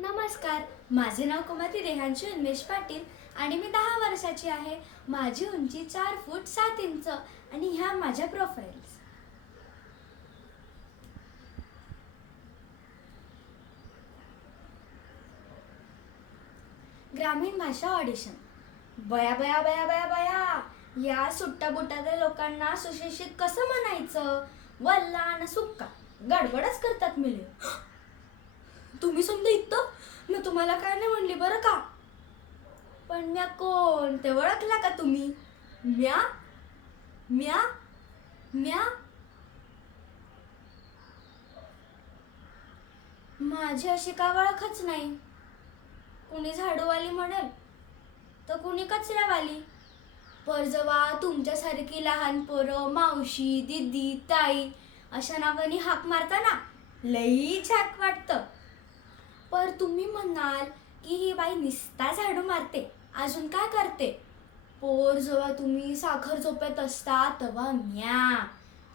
नमस्कार, माझे नाव कुमारी रेहांशू उन्मेष पाटील आणि मी 10 वर्षाची आहे. माझी उंची 4 फूट 7 इंच आणि ह्या माझ्या प्रोफाईल्स. ग्रामीण भाषा ऑडिशन. बया बया बया बया बया, या सुट्टा बुटाच्या लोकांना सुशिक्षित कसं म्हणायचं? वल्ला आणि सुक्का गडबडच करतात मिले. तुम्ही समजा इथं मी तुम्हाला काय नाही म्हणली बरं का, पण म्या कोण ते ओळखला का तुम्ही? म्या म्या म्या माझी अशी का ओळखच नाही. कुणी झाडूवाली म्हणेल तर कुणी कचऱ्यावाली. पर जेव्हा तुमच्यासारखी लहान पोरं मावशी दीदी ताई अशा नावानी हाक मारताना लई छाक वाटतं. पर तुम्ही म्हणाल की ही बाई निस्ता झाडू मारते, अजून काय करते? पोर जेव्हा तुम्ही साखर झोपेत असता तेव्हा म्या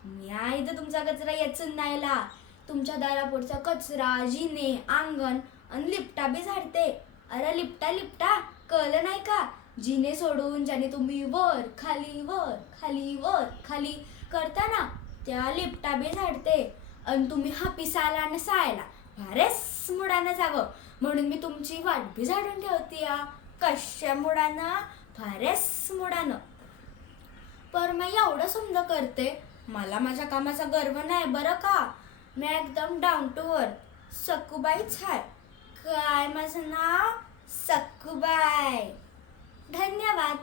म्या इथं तुमचा कचरा येचून नाहीला. तुमच्या दारापुढचा कचरा जिने अंगण आणि लिपटा बी झाडते. अरे लिपटा लिपटा कळलं नाही का? जिने सोडून ज्याने तुम्ही वर खाली खाली करता ना त्या लिपटा बी झाडते. आणि तुम्ही हा पिसायला आणि सायला भारेच मुडानं जावं म्हणून मी तुमची वाट बी झाडून ठेवते. कशा मुडानं? फारेच मुडानं. पर मी एवढं समजा करते, मला माझ्या कामाचा गर्व नाही बरं का. मी एकदम डाऊन टू अर्थ सखूबाईच आहे. काय माझं नाव? सखूबाई. धन्यवाद.